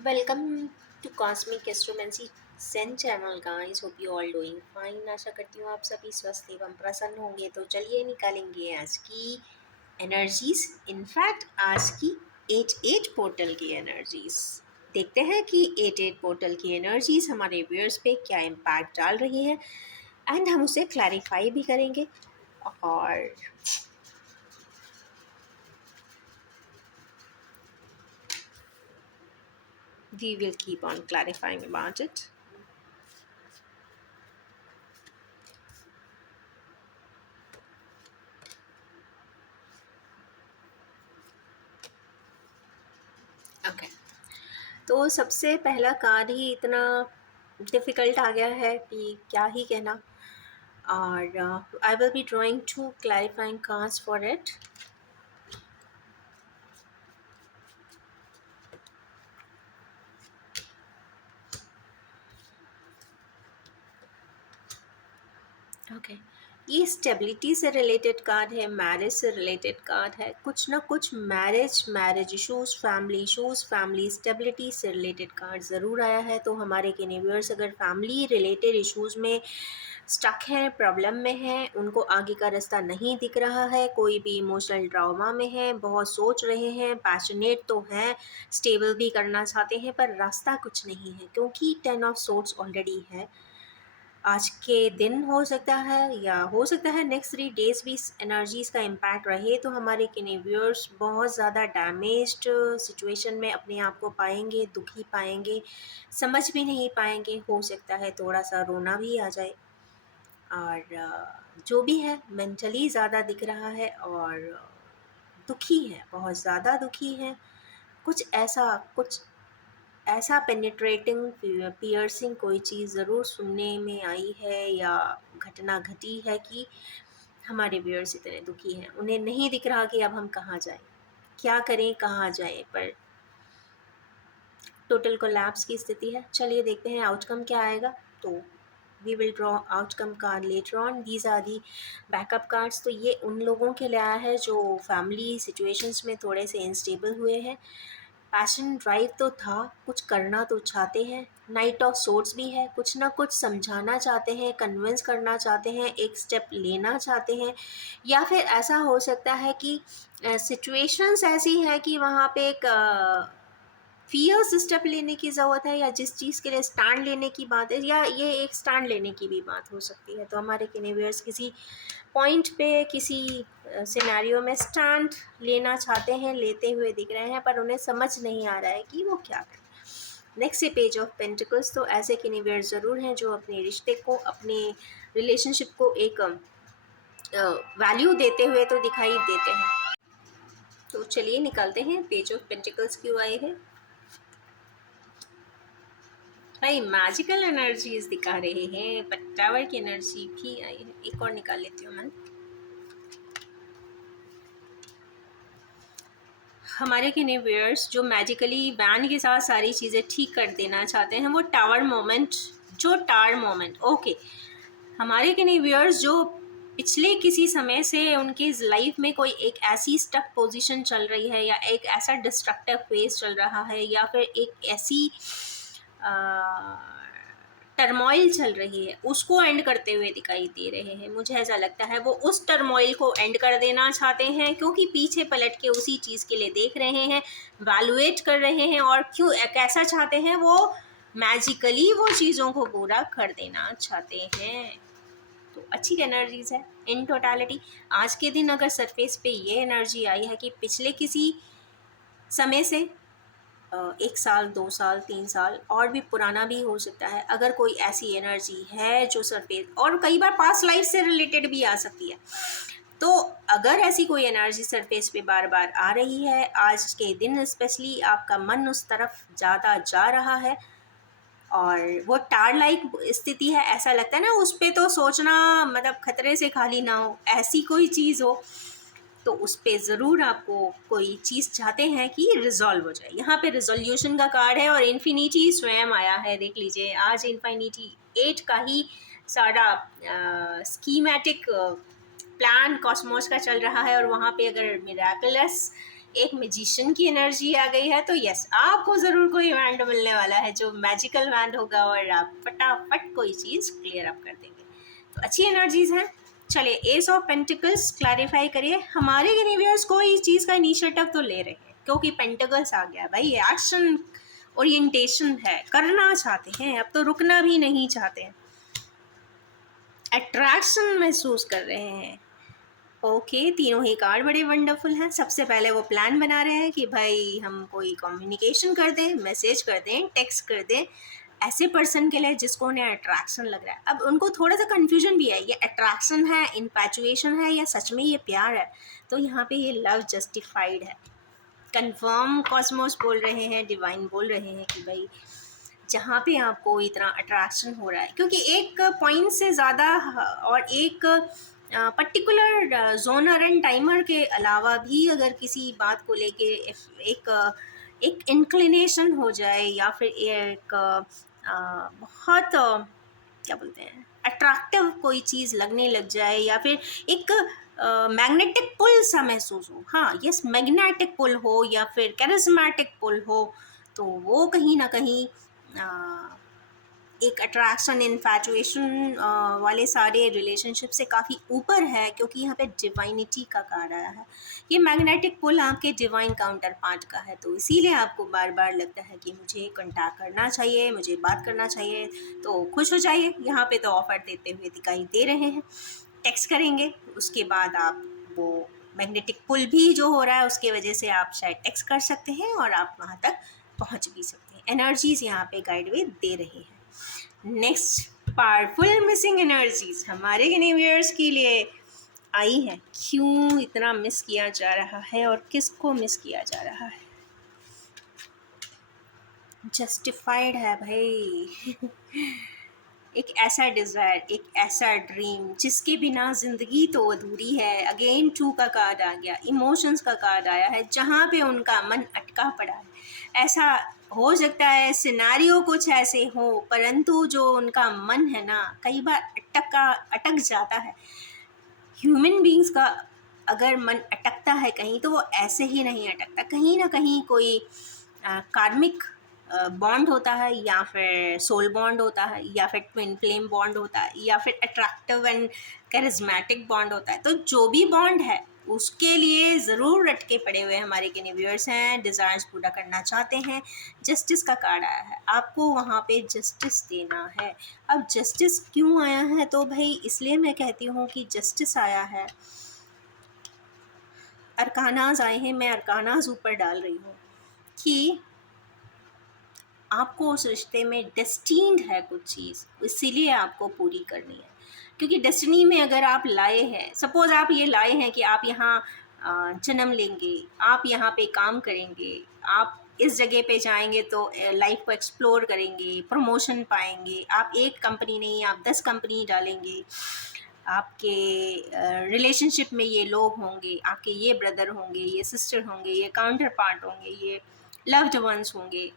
Welcome to cosmic astromancy Sen channel guys. Hope you all doing fine. आशा करती हूँ आप सभी स्वस्थ एवं प्रसन्न होंगे। तो चलिए निकालेंगे आज की एनर्जीज। इनफैक्ट आज की एट एट पोर्टल की एनर्जीज देखते हैं कि एट एट पोर्टल की एनर्जीज हमारे व्यूअर्स पे क्या इम्पैक्ट डाल रही है एंड हम उसे क्लैरिफाई भी करेंगे और we will keep on clarifying about it. Okay, तो सबसे पहला कार्ड ही इतना डिफ़िकल्ट आ गया है कि क्या ही कहना। और I will be drawing to clarifying cards for it. Okay, ये स्टेबिलिटी से रिलेटेड कार्ड है, मैरिज से रिलेटेड कार्ड है। कुछ ना कुछ मैरिज इशूज़, फैमिली स्टेबिलिटी से रिलेटेड कार्ड ज़रूर आया है। तो हमारे व्यूअर्स अगर फैमिली रिलेटेड इशूज़ में स्टक हैं, प्रॉब्लम में हैं, उनको आगे का रास्ता नहीं दिख रहा है, कोई भी इमोशनल ट्रॉमा में है, बहुत सोच रहे हैं, पैशनेट तो हैं, स्टेबल भी करना चाहते हैं, पर रास्ता कुछ नहीं है क्योंकि 10 ऑफ सोर्ड्स ऑलरेडी है। आज के दिन हो सकता है या हो सकता है नेक्स्ट 3 डेज़ भी इस एनर्जीज़ का इम्पैक्ट रहे। तो हमारे व्यूअर्स बहुत ज़्यादा डैमेज्ड सिचुएशन में अपने आप को पाएंगे, दुखी पाएंगे, समझ भी नहीं पाएंगे। हो सकता है थोड़ा सा रोना भी आ जाए। और जो भी है मेंटली ज़्यादा दिख रहा है और दुखी है, बहुत ज़्यादा दुखी है। कुछ ऐसा पेनिट्रेटिंग पियर्सिंग कोई चीज़ ज़रूर सुनने में आई है या घटना घटी है कि हमारे व्यूअर्स इतने दुखी हैं। उन्हें नहीं दिख रहा कि अब हम कहाँ जाएं, क्या करें, कहाँ जाएं। पर टोटल कोलैप्स की स्थिति है। चलिए देखते हैं आउटकम क्या आएगा। तो we will draw outcome card later on. These are the backup cards. तो ये उन लोगों के लिए आया है जो फैमिली सिचुएशंस में थोड़े से अनस्टेबल हुए हैं। पैशन ड्राइव तो था, कुछ करना तो चाहते हैं। नाइट ऑफ सोर्ड्स भी है, कुछ ना कुछ समझाना चाहते हैं, कन्विंस करना चाहते हैं, एक स्टेप लेना चाहते हैं। या फिर ऐसा हो सकता है कि सिचुएशंस ऐसी है कि वहाँ पे एक फियर्स स्टेप लेने की ज़रूरत है, या जिस चीज़ के लिए स्टैंड लेने की बात है, या ये एक स्टैंड लेने की भी बात हो सकती है। तो हमारे व्यूअर्स किसी पॉइंट पे, किसी सिनेरियो में स्टैंड लेना चाहते हैं, लेते हुए दिख रहे हैं, पर उन्हें समझ नहीं आ रहा है कि वो क्या करें। नेक्स्ट है पेज ऑफ पेंटिकल्स। तो ऐसे व्यूअर्स ज़रूर हैं जो अपने रिश्ते को, अपने रिलेशनशिप को एक वैल्यू देते हुए तो दिखाई देते हैं। तो चलिए निकालते हैं पेज ऑफ पेंटिकल्स क्यों आए हैं। भाई मैजिकल एनर्जीज दिखा रहे हैं, पर टावर की एनर्जी भी आई है। एक और निकाल लेती हूँ मैं। हमारे व्यूअर्स जो मैजिकली वैन के साथ सारी चीज़ें ठीक कर देना चाहते हैं, वो टावर मोमेंट ओके। हमारे व्यूअर्स जो पिछले किसी समय से उनकी लाइफ में कोई एक ऐसी स्टक पोजीशन चल रही है, या एक ऐसा डिस्ट्रक्टिव फेज चल रहा है, या फिर एक ऐसी टर्मोइल चल रही है, उसको एंड करते हुए दिखाई दे रहे हैं। मुझे ऐसा लगता है वो उस टर्मोइल को एंड कर देना चाहते हैं, क्योंकि पीछे पलट के उसी चीज़ के लिए देख रहे हैं, वैल्यूएट कर रहे हैं, और क्यों कैसा चाहते हैं, वो मैजिकली वो चीज़ों को पूरा कर देना चाहते हैं। तो अच्छी एनर्जीज है इन टोटालिटी। आज के दिन अगर सरफेस पे ये एनर्जी आई है कि पिछले किसी समय से 1 साल, 2 साल, 3 साल और भी पुराना भी हो सकता है, अगर कोई ऐसी एनर्जी है जो सरफेस, और कई बार पास्ट लाइफ से रिलेटेड भी आ सकती है। तो अगर ऐसी कोई एनर्जी सरफेस पे बार बार आ रही है, आज के दिन स्पेशली आपका मन उस तरफ ज़्यादा जा रहा है, और वो टार लाइक स्थिति है, ऐसा लगता है ना, उस पर तो सोचना मतलब खतरे से खाली ना हो, ऐसी कोई चीज़ हो, तो उस पर ज़रूर आपको कोई चीज़ चाहते हैं कि रिजॉल्व हो जाए। यहाँ पे रिजोल्यूशन का कार्ड है और इन्फिनिटी स्वयं आया है। देख लीजिए, आज इन्फिनिटी 8 का ही सारा स्कीमेटिक प्लान कॉस्मोस का चल रहा है, और वहाँ पे अगर मिराकुलस एक मैजिशियन की एनर्जी आ गई है, तो यस आपको ज़रूर कोई वैंड मिलने वाला है जो मैजिकल वैंड होगा और आप फटाफट कोई चीज़ क्लियर अप कर देंगे। तो अच्छी एनर्जीज़ हैं। चलिए, एस ऑफ पेंटिकल्स क्लैरिफाई करिए, हमारे यूनिवर्स कोई चीज़ का इनिशिएटिव तो ले रहे हैं क्योंकि पेंटिकल्स आ गया भाई, एक्शन ओरिएंटेशन है, करना चाहते हैं, अब तो रुकना भी नहीं चाहते हैं, अट्रैक्शन महसूस कर रहे हैं। ओके, तीनों ही कार्ड बड़े वंडरफुल हैं। सबसे पहले वो प्लान बना रहे हैं कि भाई हम कोई कम्युनिकेशन कर दें, मैसेज कर दें, टेक्स्ट कर दें ऐसे पर्सन के लिए जिसको उन्हें अट्रैक्शन लग रहा है। अब उनको थोड़ा सा कन्फ्यूजन भी है, ये अट्रैक्शन है, इन्फैचुएशन है, या सच में ये प्यार है। तो यहाँ पे ये लव जस्टिफाइड है, कन्फर्म कॉस्मोस बोल रहे हैं, डिवाइन बोल रहे हैं कि भाई जहाँ पे आपको इतना अट्रैक्शन हो रहा है, क्योंकि एक पॉइंट से ज़्यादा और एक पर्टिकुलर जोनर एंड टाइमर के अलावा भी अगर किसी बात को लेके एक इंक्लिनेशन हो जाए, या फिर एक बहुत क्या बोलते हैं अट्रैक्टिव कोई चीज़ लगने लग जाए, या फिर एक मैग्नेटिक पुल सा महसूस हो, हाँ यस मैग्नेटिक पुल हो या फिर कैरिज्मेटिक पुल हो, तो वो कहीं ना कहीं एक अट्रैक्शन इन्फैचुएशन वाले सारे रिलेशनशिप से काफ़ी ऊपर है, क्योंकि यहाँ पे डिवाइनिटी का कार्ड आया है। ये मैग्नेटिक पुल आपके डिवाइन काउंटर पार्ट का है, तो इसीलिए आपको बार बार लगता है कि मुझे कॉन्टैक्ट करना चाहिए, मुझे बात करना चाहिए, तो खुश हो जाइए। यहाँ पे तो ऑफ़र देते हुए दिखाई दे रहे हैं, टेक्स्ट करेंगे, उसके बाद आप वो मैग्नेटिक पुल भी जो हो रहा है उसके वजह से आप शायद टेक्स्ट कर सकते हैं और आप वहाँ तक पहुँच भी सकते हैं। एनर्जीज़ यहाँ पे गाइड वे दे रहे हैं। नेक्स्ट, पावरफुल मिसिंग एनर्जीज हमारे यूनिवर्स के लिए आई है। क्यों इतना मिस किया जा रहा है और किसको मिस किया जा रहा है? जस्टिफाइड है भाई। एक ऐसा डिज़ायर, एक ऐसा ड्रीम जिसके बिना ज़िंदगी तो अधूरी है। अगेन टू का कार्ड आ गया, इमोशंस का कार्ड आया है, जहाँ पे उनका मन अटका पड़ा है। ऐसा हो सकता है सिनारियो कुछ ऐसे हो, परंतु जो उनका मन है ना, कई बार अटक जाता है। ह्यूमन बींग्स का अगर मन अटकता है कहीं, तो वो ऐसे ही नहीं अटकता, कहीं ना कहीं कोई कार्मिक बॉन्ड होता है, या फिर सोल बॉन्ड होता है, या फिर ट्विन फ्लेम बॉन्ड होता है, या फिर अट्रैक्टिव एंड कैरिज्मेटिक बॉन्ड होता है। तो जो भी बॉन्ड है उसके लिए ज़रूर रटके पड़े हुए हमारे यूनिवर्स हैं, डिज़ायर्स पूरा करना चाहते हैं। जस्टिस का कार्ड आया है, आपको वहाँ पे जस्टिस देना है। अब जस्टिस क्यों आया है? तो भाई इसलिए मैं कहती हूँ कि जस्टिस आया है, अरकानाज आए हैं, मैं अरकानाज ऊपर डाल रही हूँ कि आपको उस रिश्ते में डेस्टिन्ड है कुछ चीज़, इसीलिए आपको पूरी करनी है। क्योंकि डेस्टिनी में अगर आप लाए हैं, सपोज़ आप ये लाए हैं कि आप यहाँ जन्म लेंगे, आप यहाँ पे काम करेंगे, आप इस जगह पे जाएंगे तो लाइफ को एक्सप्लोर करेंगे, प्रमोशन पाएंगे, आप एक कंपनी नहीं आप 10 कंपनी डालेंगे, आपके रिलेशनशिप में ये लोग होंगे, आपके ये ब्रदर होंगे, ये सिस्टर होंगे, ये काउंटर पार्ट होंगे, ये लव्ड वंस होंगे,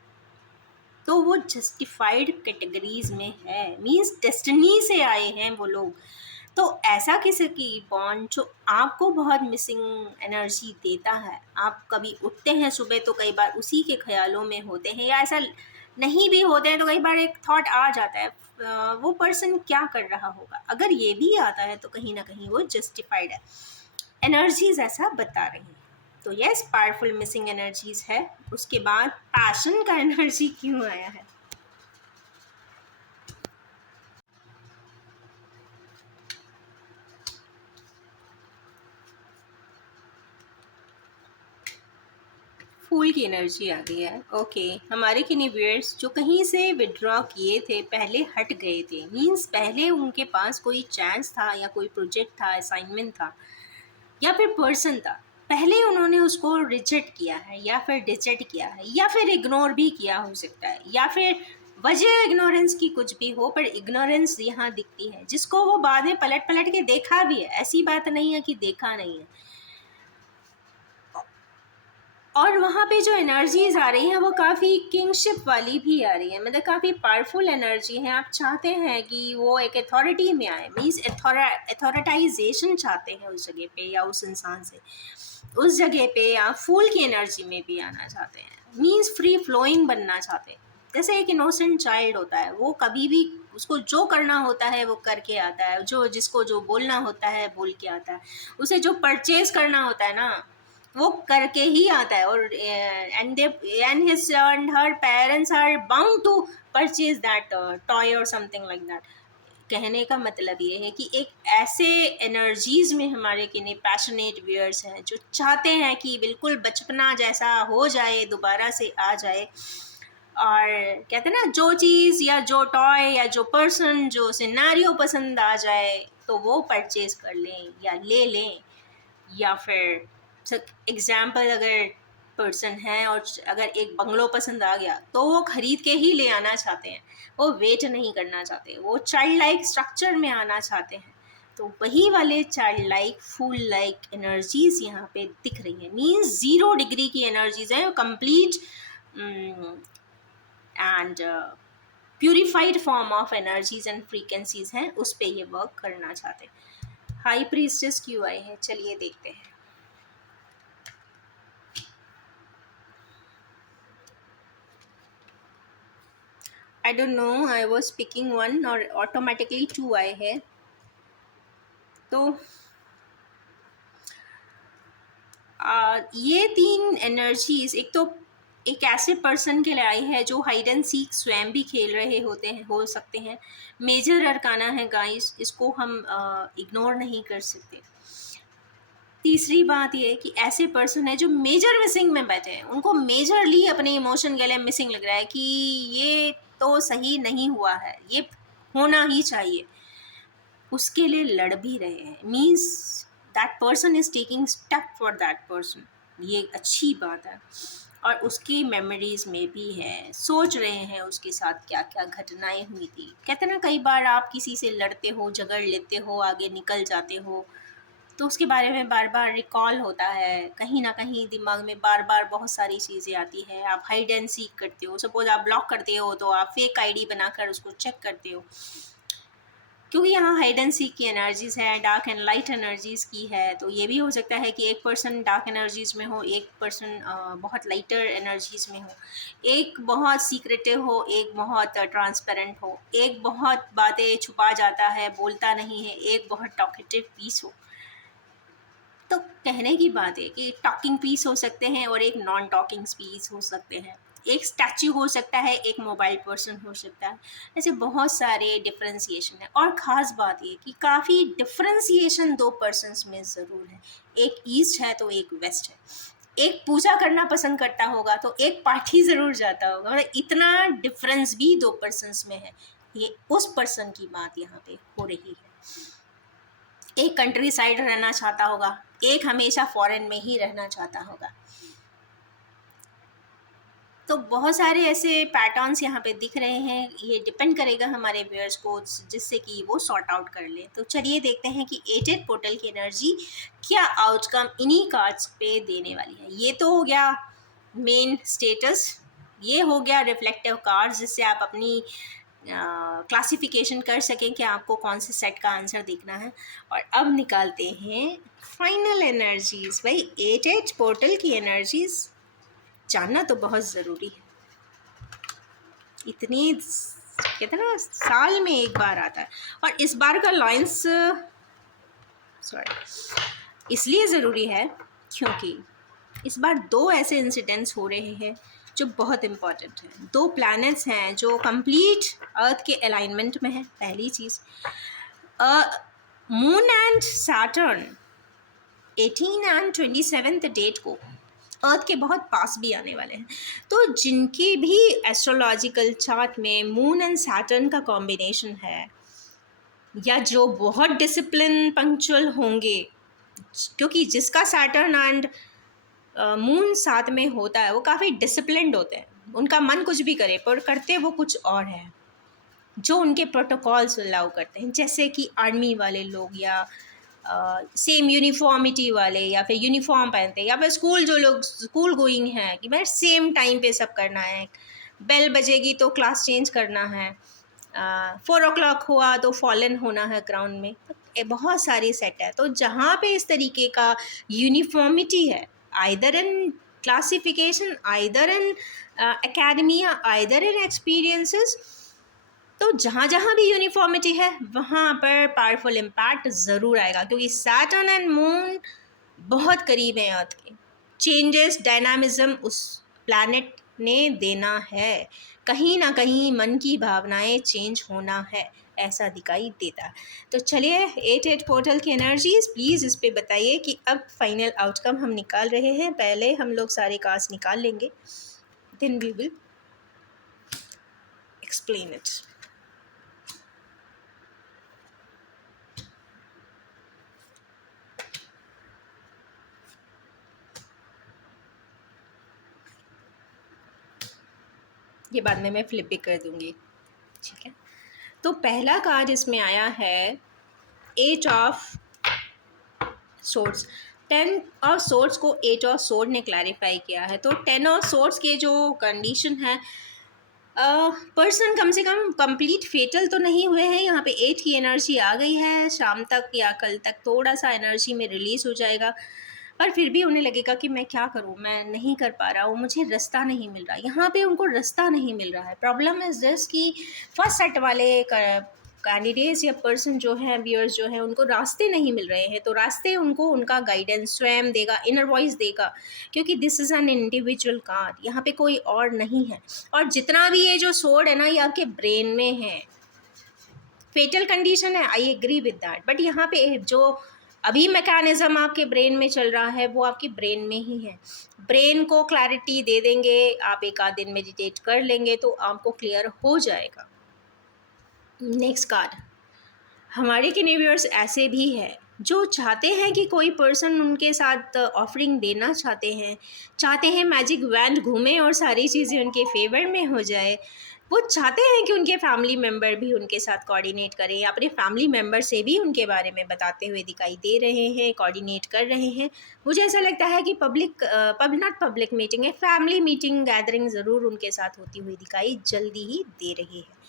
तो वो जस्टिफाइड कैटेगरीज में है, मींस डेस्टिनी से आए हैं वो लोग। तो ऐसा किसी की बॉन्ड जो आपको बहुत मिसिंग एनर्जी देता है, आप कभी उठते हैं सुबह तो कई बार उसी के ख्यालों में होते हैं, या ऐसा नहीं भी होते हैं तो कई बार एक थॉट आ जाता है वो पर्सन क्या कर रहा होगा। अगर ये भी आता है तो कहीं ना कहीं वो जस्टिफाइड है, एनर्जीज ऐसा बता रही हैं। तो यस, पावरफुल मिसिंग एनर्जीज है। उसके बाद पैशन का एनर्जी क्यों आया है? फूल की एनर्जी आ गई है। ओके, हमारे यूनिवर्स जो कहीं से विड्रॉ किए थे, पहले हट गए थे, मींस पहले उनके पास कोई चांस था या कोई प्रोजेक्ट था, असाइनमेंट था, या फिर पर्सन था, पहले उन्होंने उसको रिजेक्ट किया है, या फिर डिजेक्ट किया है, या फिर इग्नोर भी किया हो सकता है, या फिर वजह इग्नोरेंस की कुछ भी हो, पर इग्नोरेंस यहाँ दिखती है, जिसको वो बाद में पलट पलट के देखा भी है। ऐसी बात नहीं है कि देखा नहीं है। और वहाँ पे जो एनर्जीज आ रही हैं वो काफ़ी किंगशिप वाली भी आ रही है, मतलब काफ़ी पावरफुल एनर्जी है। आप चाहते हैं कि वो एक अथॉरिटी में आए, मीन्स अथॉरिटाइजेशन चाहते हैं उस जगह पे या उस इंसान से। उस जगह पे आप फूल की एनर्जी में भी आना चाहते हैं, मीन्स फ्री फ्लोइंग बनना चाहते हैं। जैसे एक इनोसेंट चाइल्ड होता है, वो कभी भी उसको जो करना होता है वो करके आता है, जो जिसको जो बोलना होता है बोल के आता है, उसे जो परचेज करना होता है ना वो करके ही आता है। और and they and his and her parents are bound to purchase that toy और समथिंग लाइक दैट। कहने का मतलब ये है कि एक ऐसे एनर्जीज में हमारे किन्हीं पैशनेट व्यूअर्स हैं जो चाहते हैं कि बिल्कुल बचपना जैसा हो जाए, दोबारा से आ जाए। और कहते हैं ना, जो चीज़ या जो टॉय या जो पर्सन जो सिनेरियो पसंद आ जाए तो वो परचेज कर लें या ले लें। या फिर एग्जाम्पल, अगर पर्सन है और अगर एक बंगलो पसंद आ गया तो वो खरीद के ही ले आना चाहते हैं, वो वेट नहीं करना चाहते, वो चाइल्ड लाइक स्ट्रक्चर में आना चाहते हैं। तो वही वाले चाइल्ड लाइक फूल लाइक एनर्जीज यहाँ पे दिख रही हैं, मीन्स 0 डिग्री की एनर्जीज हैं, complete and purified form of energies and frequencies हैं, उस पे ये वर्क करना चाहते हैं। हाई प्रीस्टेस क्यों आए हैं, चलिए देखते हैं। I don't know, I was picking one और ऑटोमेटिकली 2 आए हैं। तो ये 3 एनर्जीज, एक तो एक ऐसे पर्सन के लिए आई है जो हाइड एंड सीक स्वयं भी खेल रहे होते हैं, हो सकते हैं। मेजर अरकाना है गाइस, इसको हम इग्नोर नहीं कर सकते। तीसरी बात ये है कि ऐसे पर्सन है जो मेजर मिसिंग में बैठे हैं, उनको मेजरली अपने इमोशन के लिए मिसिंग लग रहा है कि ये तो सही नहीं हुआ है, ये होना ही चाहिए, उसके लिए लड़ भी रहे हैं, means that person is taking step for that person, ये एक अच्छी बात है। और उसकी मेमोरीज में भी है, सोच रहे हैं उसके साथ क्या क्या घटनाएं हुई थी। कहते ना, कई बार आप किसी से लड़ते हो, झगड़ लेते हो, आगे निकल जाते हो, तो उसके बारे में बार बार रिकॉल होता है, कहीं ना कहीं दिमाग में बार बार बहुत सारी चीज़ें आती है। आप हाइड एंड सीक करते हो, सपोज आप ब्लॉक करते हो तो आप फेक आईडी बनाकर उसको चेक करते हो, क्योंकि यहाँ हाइड एंड सीक की एनर्जीज है, डार्क एंड लाइट एनर्जीज की है। तो ये भी हो सकता है कि एक पर्सन डार्क एनर्जीज में हो, एक पर्सन बहुत लाइटर एनर्जीज में हो, एक बहुत सीक्रेटिव हो, एक बहुत ट्रांसपेरेंट हो, एक बहुत बातें छुपा जाता है, बोलता नहीं है, एक बहुत टॉकेटिव पीस हो। तो कहने की बात है कि टॉकिंग पीस हो सकते हैं और एक नॉन टॉकिंग पीस हो सकते हैं, एक स्टैच्यू हो सकता है, एक मोबाइल पर्सन हो सकता है। ऐसे बहुत सारे डिफ्रेंसिएशन है। और ख़ास बात ये कि काफ़ी डिफ्रेंसिएशन 2 पर्सन्स में ज़रूर है, एक ईस्ट है तो एक वेस्ट है, एक पूजा करना पसंद करता होगा तो एक पार्टी ज़रूर जाता होगा, मतलब इतना डिफरेंस भी 2 पर्सन्स में है। ये उस पर्सन की बात यहाँ पे हो रही है। एक कंट्री साइड रहना चाहता होगा, एक हमेशा फॉरेन में ही रहना चाहता होगा। तो बहुत सारे ऐसे पैटर्न्स यहाँ पे दिख रहे हैं, ये डिपेंड करेगा हमारे व्यूअर्स को, जिससे कि वो सॉर्ट आउट कर ले। तो चलिए देखते हैं कि 8 पोर्टल की एनर्जी क्या आउटकम इन्हीं कार्ड्स पे देने वाली है। ये तो हो गया मेन स्टेटस, ये हो गया रिफ्लेक्टिव कार्ड्स, जिससे आप अपनी क्लासिफिकेशन कर सकें कि आपको कौन से सेट का आंसर देखना है। और अब निकालते हैं फाइनल एनर्जीज। भाई 8 पोर्टल की एनर्जीज जानना तो बहुत ज़रूरी है, इतनी कहते हैं ना साल में एक बार आता है। और इस बार का लॉयंस सॉरी इसलिए ज़रूरी है क्योंकि इस बार 2 ऐसे इंसिडेंट्स हो रहे हैं जो बहुत इम्पॉर्टेंट हैं। 2 प्लैनेट्स हैं जो कंप्लीट अर्थ के अलाइनमेंट में है। पहली चीज़, moon and Saturn 18 and 27 date को अर्थ के बहुत पास भी आने वाले हैं। तो जिनकी भी एस्ट्रोलॉजिकल चार्ट में मून एंड सैटर्न का कॉम्बिनेशन है, या जो बहुत डिसिप्लिन पंक्चुअल होंगे, क्योंकि जिसका सैटर्न एंड मून साथ में होता है वो काफ़ी डिसिप्लिन्ड होते हैं, उनका मन कुछ भी करे पर करते वो कुछ और है, जो उनके प्रोटोकॉल्स अलाउ करते हैं। जैसे कि आर्मी वाले लोग, या सेम यूनिफॉर्मिटी वाले, या फिर यूनिफॉर्म पहनते हैं, या फिर स्कूल जो लोग स्कूल गोइंग हैं कि भाई सेम टाइम पे सब करना है, बेल बजेगी तो क्लास चेंज करना है, 4 o'clock हुआ तो फॉलन होना है ग्राउंड में। बहुत सारे सेट है। तो जहाँ पे इस तरीके का यूनिफॉर्मिटी है, either in classification, either in academia, either in experiences, तो जहाँ जहाँ भी यूनिफॉर्मिटी है वहाँ पर पावरफुल इम्पैक्ट ज़रूर आएगा, क्योंकि सैटर्न एंड मून बहुत करीब है अर्थ के। चेंजेस, डायनामिज्म उस प्लैनेट ने देना है, कहीं ना कहीं मन की भावनाएं चेंज होना है, ऐसा दिखाई देता है। तो चलिए, 8 पोर्टल की एनर्जीज प्लीज़ इस पे बताइए कि अब फाइनल आउटकम हम निकाल रहे हैं। पहले हम लोग सारे कार्ड्स निकाल लेंगे, then we will explain it. ये बाद में मैं फ्लिप भी कर दूंगी, ठीक है। तो पहला कार्ड इसमें आया है 8 ऑफ सोर्ड्स। 10 ऑफ सोर्ड्स को 8 ऑफ सोर्ड ने क्लैरिफाई किया है। तो 10 ऑफ सोर्ड्स के जो कंडीशन है, पर्सन कम से कम कंप्लीट फेटल तो नहीं हुए हैं। यहाँ पे 8 की एनर्जी आ गई है, शाम तक या कल तक थोड़ा सा एनर्जी में रिलीज हो जाएगा, पर फिर भी उन्हें लगेगा कि मैं क्या करूँ, मैं नहीं कर पा रहा हूँ, मुझे रास्ता नहीं मिल रहा। यहाँ पे उनको रास्ता नहीं मिल रहा है। प्रॉब्लम इज दिस कि फर्स्ट सेट वाले कैंडिडेट्स या पर्सन जो हैं, व्यूअर्स जो हैं, उनको रास्ते नहीं मिल रहे हैं। तो रास्ते उनको उनका गाइडेंस स्वयं देगा, इनर वॉइस देगा, क्योंकि this is an individual card, यहाँ पे कोई और नहीं है। और जितना भी ये जो सोर्ड है ना, ये आपके ब्रेन में है। फेटल कंडीशन है, I agree with that, but यहाँ पे जो अभी मैकेनिज्म आपके ब्रेन में चल रहा है वो आपके ब्रेन में ही है। ब्रेन को क्लैरिटी दे देंगे, आप एक आध दिन मेडिटेट कर लेंगे तो आपको क्लियर हो जाएगा। नेक्स्ट कार्ड, हमारे व्यूअर्स ऐसे भी है जो चाहते हैं कि कोई पर्सन उनके साथ ऑफरिंग देना चाहते हैं मैजिक वैन घूमे और सारी चीज़ें उनके फेवर में हो जाए। वो चाहते हैं कि उनके फैमिली मेम्बर भी उनके साथ कोऑर्डिनेट करें, या अपने फैमिली मेम्बर से भी उनके बारे में बताते हुए दिखाई दे रहे हैं, कोऑर्डिनेट कर रहे हैं। मुझे ऐसा लगता है कि नॉट पब्लिक मीटिंग है, फैमिली मीटिंग गैदरिंग ज़रूर उनके साथ होती हुई दिखाई जल्दी ही दे रही है।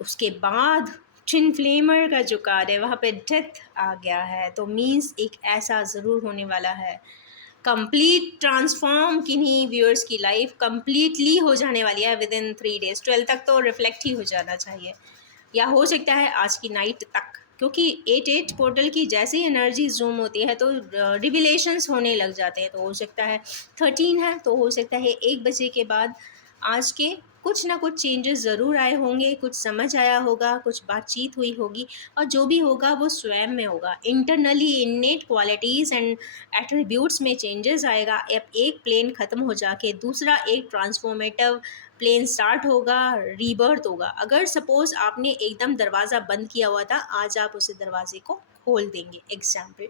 उसके बाद ट्विन फ्लेमर का जो कार्ड है वहाँ पे डेथ आ गया है, तो मीन्स एक ऐसा ज़रूर होने वाला है, कंप्लीट ट्रांसफॉर्म किन्हीं व्यूअर्स की लाइफ कंप्लीटली हो जाने वाली है विद इन 3 डेज। 12 तक तो रिफ्लेक्ट ही हो जाना चाहिए, या हो सकता है आज की नाइट तक, क्योंकि 8 पोर्टल की जैसे ही एनर्जी जूम होती है तो रिविलेशंस होने लग जाते हैं। तो हो सकता है 13 है, तो हो सकता है 1 बजे के बाद आज के कुछ ना कुछ चेंजेस ज़रूर आए होंगे, कुछ समझ आया होगा, कुछ बातचीत हुई होगी, और जो भी होगा वो स्वयं में होगा। Internally innate qualities and attributes में चेंजेस आएगा। अब एक प्लेन ख़त्म हो जाके दूसरा एक ट्रांसफॉर्मेटिव प्लेन स्टार्ट होगा, रीबर्थ होगा। अगर सपोज़ आपने एकदम दरवाज़ा बंद किया हुआ था, आज आप उस दरवाजे को खोल देंगे, एग्जाम्पल,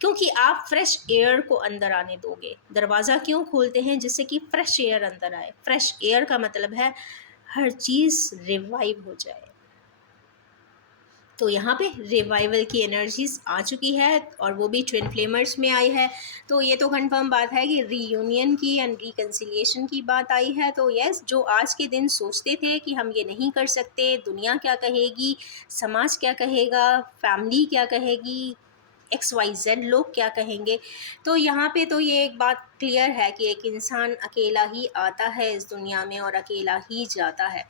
क्योंकि आप फ्रेश एयर को अंदर आने दोगे। दरवाज़ा क्यों खोलते हैं? जिससे कि फ्रेश एयर अंदर आए। फ्रेश एयर का मतलब है हर चीज़ रिवाइव हो जाए। तो यहाँ पे रिवाइवल की एनर्जीज आ चुकी है, और वो भी ट्विन फ्लेमर्स में आई है। तो ये तो कंफर्म बात है कि रीयूनियन की एंड रिकन्सिलिएशन की बात आई है। तो यस, जो आज के दिन सोचते थे कि हम ये नहीं कर सकते, दुनिया क्या कहेगी, समाज क्या कहेगा, फैमिली क्या कहेगी, XYZ लोग क्या कहेंगे, तो यहाँ पे तो ये एक बात क्लियर है कि एक इंसान अकेला ही आता है इस दुनिया में और अकेला ही जाता है।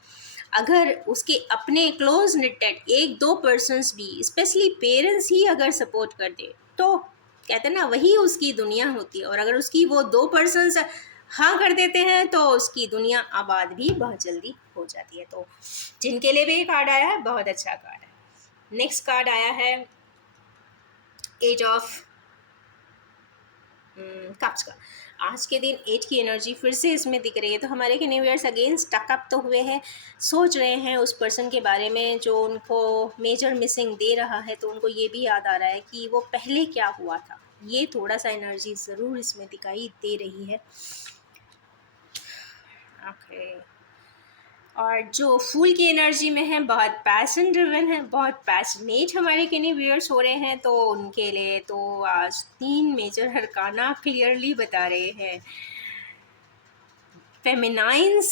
अगर उसके अपने क्लोज निटेड 1-2 पर्सन्स भी, स्पेशली पेरेंट्स ही अगर सपोर्ट कर दे, तो कहते हैं ना, वही उसकी दुनिया होती है। और अगर उसकी वो 2 पर्सन्स हाँ कर देते हैं तो उसकी दुनिया आबाद भी बहुत जल्दी हो जाती है। तो जिनके लिए भी ये कार्ड आया है, बहुत अच्छा कार्ड है। नेक्स्ट कार्ड आया है एज ऑफ कप्स का। आज के दिन 8 की एनर्जी फिर से इसमें दिख रही है। तो हमारे न्यूयर्स अगेन स्टक अप तो हुए हैं, सोच रहे हैं उस पर्सन के बारे में जो उनको मेजर मिसिंग दे रहा है। तो उनको ये भी याद आ रहा है कि वो पहले क्या हुआ था। ये थोड़ा सा एनर्जी ज़रूर इसमें दिखाई दे रही है। ओके, और जो फूल की एनर्जी में है, बहुत पैशन ड्रिवन है, बहुत पैशनेट हमारे किन्हीं व्यूअर्स हो रहे हैं। तो उनके लिए तो आज 3 मेजर हरकाना क्लियरली बता रहे हैं। फेमिनाइंस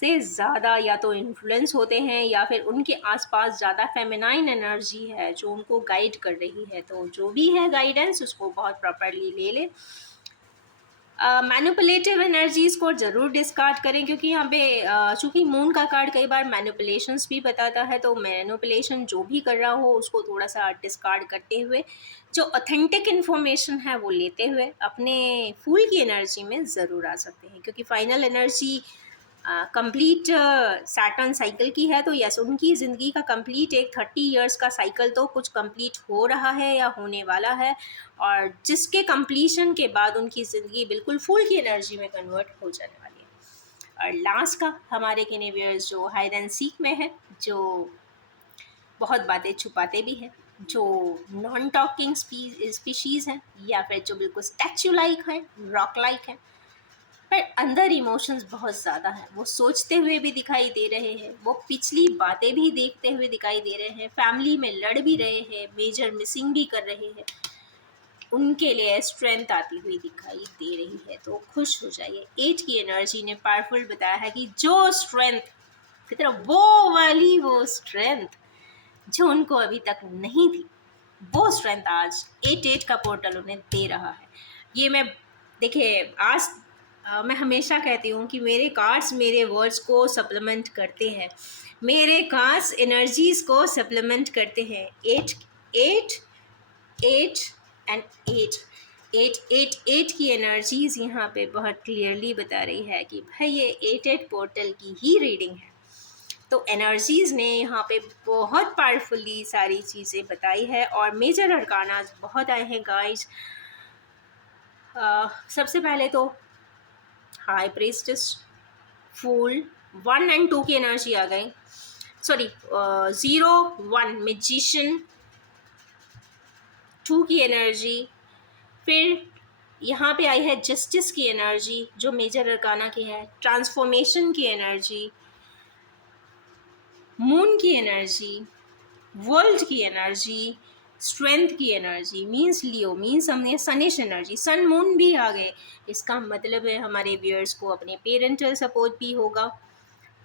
से ज़्यादा या तो इन्फ्लुएंस होते हैं या फिर उनके आसपास ज़्यादा फेमिनाइन एनर्जी है जो उनको गाइड कर रही है। तो जो भी है गाइडेंस उसको बहुत प्रॉपरली ले लें। मैनिपुलेटिव एनर्जीज़ को ज़रूर डिस्कार्ड करें, क्योंकि यहाँ पे चूँकि मून का कार्ड कई बार मैनिपुलेशंस भी बताता है, तो मैनिपुलेशन जो भी कर रहा हो उसको थोड़ा-सा डिस्कार्ड करते हुए, जो ऑथेंटिक इन्फॉर्मेशन है वो लेते हुए अपने फूल की एनर्जी में ज़रूर आ सकते हैं, क्योंकि final energy complete Saturn cycle की है। तो यस, उनकी ज़िंदगी का कंप्लीट एक 30 इयर्स का साइकिल तो कुछ कंप्लीट हो रहा है या होने वाला है, और जिसके कंप्लीशन के बाद उनकी ज़िंदगी बिल्कुल फूल की एनर्जी में कन्वर्ट हो जाने वाली है। और लास्ट का हमारे केनेवियर्स जो हाइड एंड सीक में है, जो बहुत बातें छुपाते भी हैं, जो नॉन टॉकिंग स्पीशीज़ हैं, या फिर जो बिल्कुल स्टैचू लाइक हैं, रॉक लाइक हैं, पर अंदर इमोशंस बहुत ज़्यादा हैं। वो सोचते हुए भी दिखाई दे रहे हैं, वो पिछली बातें भी देखते हुए दिखाई दे रहे हैं, फैमिली में लड़ भी रहे हैं, मेजर मिसिंग भी कर रहे हैं, उनके लिए स्ट्रेंथ आती हुई दिखाई दे रही है। तो खुश हो जाइए। 8 की एनर्जी ने पावरफुल बताया है कि जो स्ट्रेंथ की तरह वो स्ट्रेंथ जो उनको अभी तक नहीं थी, वो स्ट्रेंथ आज 8-8 का पोर्टल उन्हें दे रहा है। ये मैं देखिए आज मैं हमेशा कहती हूँ कि मेरे कार्ड्स मेरे वर्ड्स को सप्लीमेंट करते हैं, मेरे कार्ड्स एनर्जीज़ को सप्लीमेंट करते हैं। 8 8 8 एंड 8 8 8 8 की एनर्जीज़ यहाँ पे बहुत क्लियरली बता रही है कि भाई ये 8-8 पोर्टल की ही रीडिंग है। तो एनर्जीज़ ने यहाँ पे बहुत पावरफुली सारी चीज़ें बताई है, और मेजर अरकानास बहुत आए हैं गाइस। सबसे पहले तो हाई प्रीस्टेस, फूल, 1 एंड 2 की एनर्जी आ गई, सॉरी 0 1 मैजिशियन, 2 की एनर्जी, फिर यहाँ पे आई है जस्टिस की एनर्जी जो मेजर अरकाना की है, ट्रांसफॉर्मेशन की एनर्जी, मून की एनर्जी, वर्ल्ड की एनर्जी, स्ट्रेंथ की एनर्जी, मीन्स लियो, मीन्स हमने सनिश एनर्जी, सन मून भी आ गए। इसका मतलब है हमारे व्यूअर्स को अपने पेरेंटल सपोर्ट भी होगा,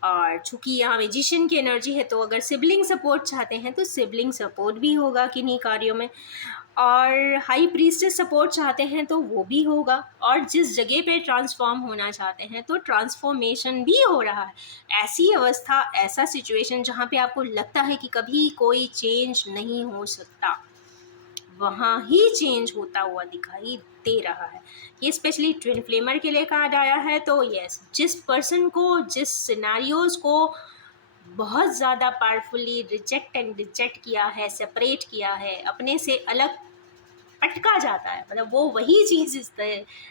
और चूँकि यहाँ मैजिशियन की एनर्जी है तो अगर सिबलिंग सपोर्ट चाहते हैं तो सिबलिंग सपोर्ट भी होगा किन्हीं कार्यों में, और हाई प्रीस्टेस सपोर्ट चाहते हैं तो वो भी होगा, और जिस जगह पे ट्रांसफॉर्म होना चाहते हैं तो ट्रांसफॉर्मेशन भी हो रहा है। ऐसी अवस्था, ऐसा सिचुएशन जहाँ पे आपको लगता है कि कभी कोई चेंज नहीं हो सकता, वहाँ ही चेंज होता हुआ दिखाई दे रहा है। ये स्पेशली ट्विन फ्लेमर के लिए कार्ड आया है। तो यस, जिस पर्सन को, जिस सिनेरियोज़ को बहुत ज़्यादा पावरफुली रिजेक्ट एंड रिजेक्ट किया है, सेपरेट किया है, अपने से अलग पटका जाता है, मतलब वो वही चीज़ इस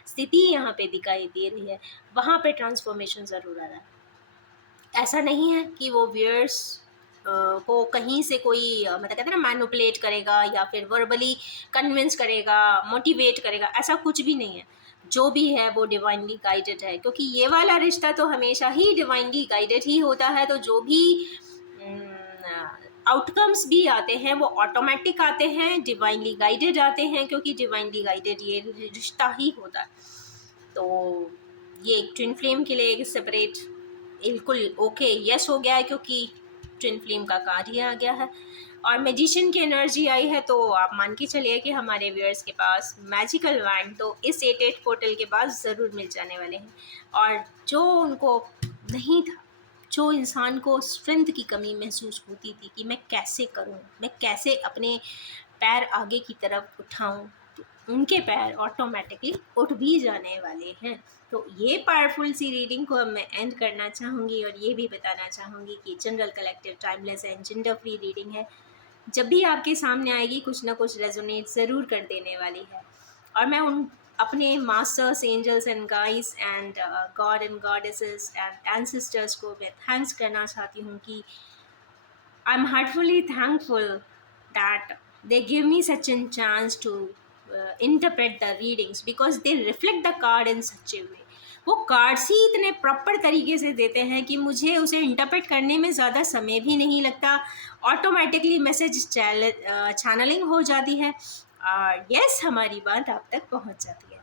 स्थिति यहाँ पे दिखाई दे रही है, वहाँ पे ट्रांसफॉर्मेशन ज़रूर आ रहा है। ऐसा नहीं है कि वो व्यूअर्स को कहीं से कोई मतलब कहते हैं ना मैनिपुलेट करेगा या फिर वर्बली कन्विंस करेगा, मोटिवेट करेगा, ऐसा कुछ भी नहीं है। जो भी है वो डिवाइनली गाइडेड है, क्योंकि ये वाला रिश्ता तो हमेशा ही डिवाइनली गाइडेड ही होता है। तो जो भी आउटकम्स भी आते हैं वो ऑटोमेटिक आते हैं, डिवाइनली गाइडेड आते हैं, क्योंकि डिवाइनली गाइडेड ये रिश्ता ही होता है। तो ये एक ट्विन फ्लेम के लिए एक सेपरेट बिल्कुल ओके यस हो गया है, क्योंकि ट्विन फ्लेम का कार्ड ही आ गया है, और मैजिशियन की एनर्जी आई है। तो आप मान के चलिए कि हमारे व्यूअर्स के पास मैजिकल वैंड तो इस 8-8 पोर्टल के बाद ज़रूर मिल जाने वाले हैं। और जो उनको नहीं था, जो इंसान को स्ट्रेंथ की कमी महसूस होती थी कि मैं कैसे करूं, मैं कैसे अपने पैर आगे की तरफ उठाऊं, तो उनके पैर ऑटोमेटिकली उठ भी जाने वाले हैं। तो ये पावरफुल सी रीडिंग को अब मैं एंड करना चाहूँगी, और ये भी बताना चाहूँगी कि general collective timeless and gender free reading है। जब भी आपके सामने आएगी कुछ ना कुछ रेजोनेट ज़रूर कर देने वाली है, और मैं उन अपने masters, angels and guides and God and goddesses and ancestors को मैं थैंक्स करना चाहती हूँ कि I'm heartfully thankful that they give me such a chance to interpret the readings, because they reflect the card in such a way. वो cards ही इतने proper तरीके से देते हैं कि मुझे उसे इंटरप्रेट करने में ज़्यादा समय भी नहीं लगता, ऑटोमेटिकली मैसेज चैनलिंग हो जाती है, और यस हमारी बात आप तक पहुंच जाती है।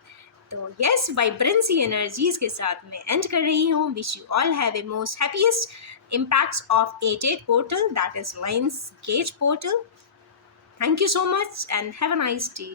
तो यस, वाइब्रेंसी एनर्जीज के साथ मैं एंड कर रही हूँ. Wish you all have a most happiest impacts of 88 portal, that is Lions Gate portal. Thank you so much and have a nice day.